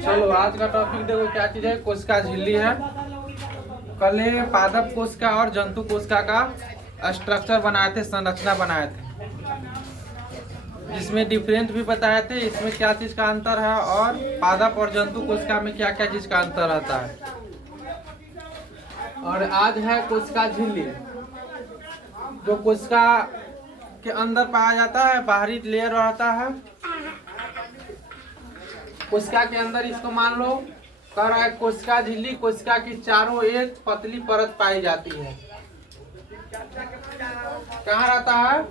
चलो आज का टॉपिक देखो क्या चीज है। कोशिका झिल्ली है। कल पादप कोशिका और जंतु कोशिका का स्ट्रक्चर बनाए थे, संरचना बनाए थे, जिसमें डिफरेंट भी बताए थे इसमें क्या चीज का अंतर है और पादप और जंतु कोशिका में क्या क्या चीज का अंतर रहता है। और आज है कोशिका झिल्ली, जो कोशिका के अंदर पाया जाता है, बाहरी लेयर रहता है कोशिका के अंदर। इसको मान लो कह रहा है कोशिका झिल्ली, कोशिका की चारों एक पतली परत पाई जाती है। कहाँ रहता है?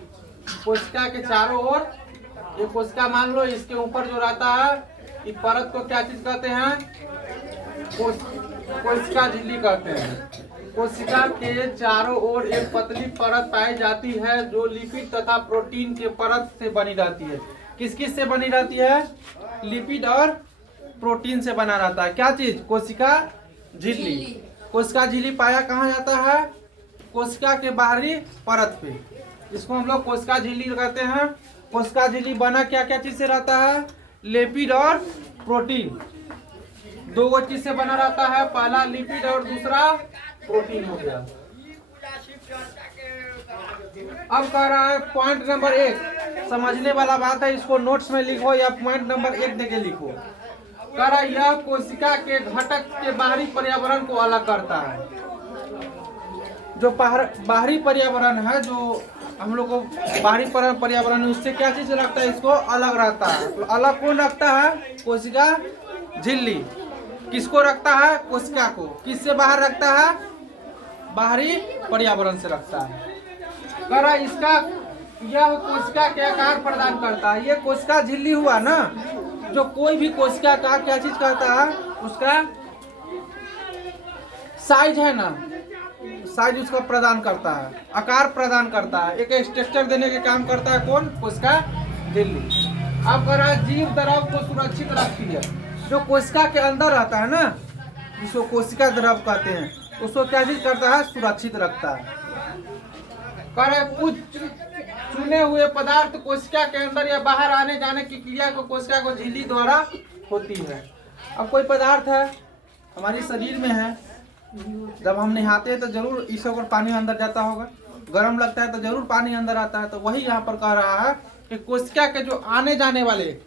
कोशिका के चारों ओर। ये कोशिका मान लो, इसके ऊपर जो रहता है इस परत को क्या चीज कहते हैं? कोशिका झिल्ली कहते हैं। कोशिका के चारों ओर एक पतली परत पाई जाती है जो लिपिड तथा प्रोटीन के परत से बनी रहती है। किस किस से बनी रहती है? लिपिड और प्रोटीन से बना रहता है। क्या चीज? कोशिका झिल्ली। कोशिका झिल्ली पाया कहाँ जाता है? कोशिका के बाहरी परत पे। इसको हम लोग कोशिका झिल्ली कहते हैं। कोशिका झिल्ली बना क्या क्या चीज से रहता है? लिपिड और प्रोटीन। दो चीज से बना रहता है, पहला लिपिड और दूसरा प्रोटीन हो गया। अब कह रहा है पॉइंट नंबर 1 समझने वाला बात है, इसको नोट्स में लिखो या पॉइंट नंबर 1 देके लिखो। कह रहा है यह कोशिका के घटक के बाहरी पर्यावरण को अलग करता है। जो बाहरी पर्यावरण है, जो हम लोग को बाहरी पर्यावरण है, उससे क्या चीज रखता है? इसको अलग रहता है। तो अलग कौन रखता है? कोशिका झिल्ली। किसको रखता है? कोशिका को। किससे बाहर रखता है? बाहरी पर्यावरण से रखता है। कह रहा इसका यह कोशिका के आकार प्रदान करता है। ये कोशिका झिल्ली हुआ ना, जो कोई भी कोशिका का क्या चीज करता है? उसका साइज है ना, साइज उसका प्रदान करता है, आकार प्रदान करता है, एक स्ट्रक्चर देने के काम करता है। कौन? कोशिका झिल्ली। अब कह रहा है जीव द्रव को सुरक्षित रखती है। जो कोशिका के अंदर रहता है ना, जिसको कोशिका द्रव कहते हैं, उसको क्या चीज करता है? सुरक्षित रखता है। कह रहे कुछ चुने हुए पदार्थ कोशिका के अंदर या बाहर आने जाने की क्रिया को कोशिका को झिल्ली द्वारा होती है। अब कोई पदार्थ है हमारे शरीर में है, जब हम नहाते हैं तो जरूर इस ओर पानी अंदर जाता होगा, गर्म लगता है तो जरूर पानी अंदर आता है। तो वही यहाँ पर कह रहा है कि कोशिका के जो आने जाने वाले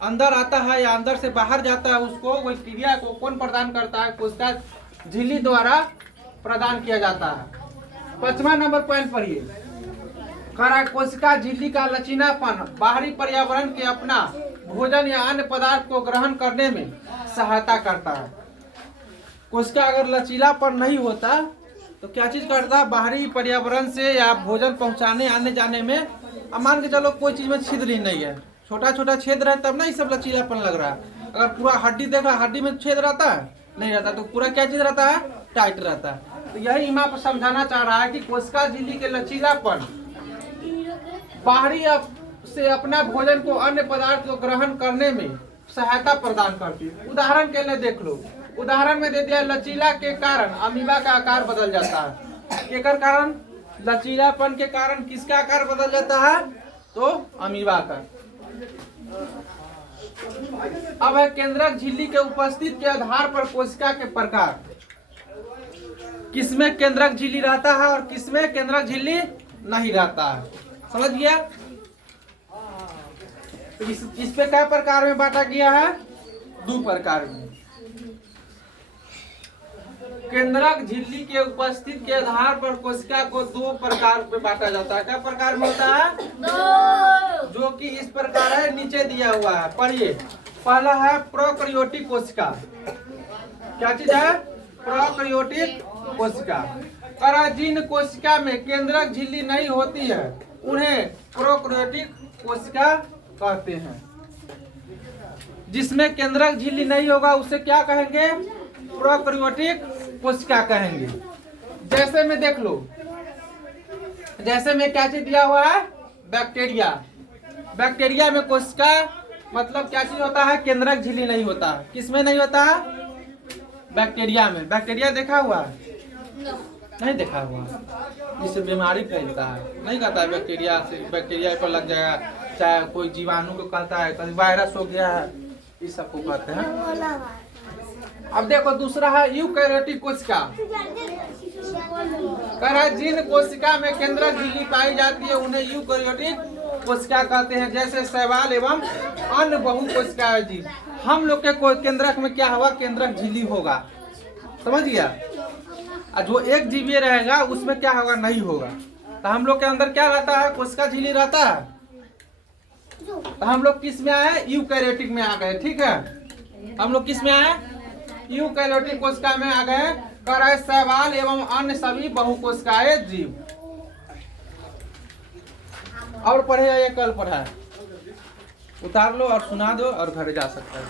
अंदर आता है या अंदर से बाहर जाता है, उसको वही क्रिया को कौन प्रदान करता है? कोशिका झिल्ली द्वारा प्रदान किया जाता है। 5वां नंबर पॉइंट पढ़िए। कह रहा है कोशिका झिल्ली का लचीलापन बाहरी पर्यावरण के अपना भोजन या अन्य पदार्थ को ग्रहण करने में सहायता करता है। कोशिका अगर लचीलापन नहीं होता तो क्या चीज करता है? बाहरी पर्यावरण से या भोजन पहुंचाने आने जाने में। अब मान के चलो कोई चीज में छिद्र ही नहीं है, छोटा छोटा छेद है, तब ना ये सब लचीलापन लग रहा है। अगर पूरा हड्डी देखा, हड्डी में छेद रहता है? नहीं रहता। तो पूरा क्या चीज रहता है? टाइट रहता है। तो यही यहाँ पर समझाना चाह रहा है कि कोशिका झिल्ली के लचीलापन बाहरी से अपना भोजन को अन्य पदार्थ को ग्रहण करने में सहायता प्रदान करती है। उदाहरण के लिए देख लो, उदाहरण में दे दिया लचीला के कारण अमीबा का आकार बदल जाता है। केकर कारण? लचीलापन के कारण किसका आकार बदल जाता है? तो अमीबा का। अब है केंद्रक झिल्ली के उपस्थिति के आधार पर कोशिका के प्रकार। किसमें केंद्रक झिल्ली रहता है और किसमें केंद्रक झिल्ली नहीं रहता है? समझ गया? तो इस पे क्या प्रकार में बांटा गया है? 2 प्रकार में। केंद्रक झिल्ली के उपस्थिति के आधार पर कोशिका को 2 प्रकार में बांटा जाता है। क्या प्रकार में होता है? 2, जो कि इस प्रकार है, नीचे दिया हुआ है, पढ़िए। पहला है प्रोकैरियोटिक कोशिका। क्या चीज है? प्रोकैरियोटिक कोशिका। जिन कोशिका में केंद्रक झिल्ली नहीं होती है उन्हें प्रोकैरियोटिक कोशिका कहते हैं। जिसमें केंद्रक झिल्ली नहीं होगा उसे क्या कहेंगे? प्रोकैरियोटिक कोशिका कहेंगे। जैसे में देख लो, जैसे में क्या चीज दिया हुआ है? बैक्टीरिया। बैक्टीरिया में कोशिका मतलब क्या चीज होता है? केंद्रक झिल्ली नहीं होता। किसमें नहीं होता? बैक्टीरिया में। बैक्टीरिया देखा हुआ है? नहीं देखा हुआ। इससे बीमारी फैलता है, नहीं कहता है बैक्टीरिया से, बैक्टीरिया पर लग जाएगा चाहे कोई जीवाणु को कहता है, कभी वायरस हो गया है, इस सबको कहते हैं। अब देखो दूसरा है यूकैरियोटिक कोशिका। कह रहा है जिन कोशिका में केंद्रक झिल्ली पाई जाती है उन्हें यूकैरियोटिक कोशिका कहते हैं, जैसे शैवाल एवं अन्य बहुकोशिकीय जीव। हम लोग के कोई केंद्रक में क्या होगा, केंद्रक झिल्ली होगा, समझ गया। और जो एक जीवीय रहेगा उसमें क्या होगा, नहीं होगा। तो हम लोग के अंदर क्या रहता है, कोशिका झिल्ली रहता है। तो हम लोग किस में आए, यूकैरियोटिक में आ गए, ठीक है। हम लोग किस में आए, यूकैरियोटिक कोशिका में आ गए। कह रहे शैवाल एवं अन्य सभी बहुकोशिकीय जीव। और पढ़े या ये कल पढ़ा है, उतार लो और सुना दो और घर जा सकता है।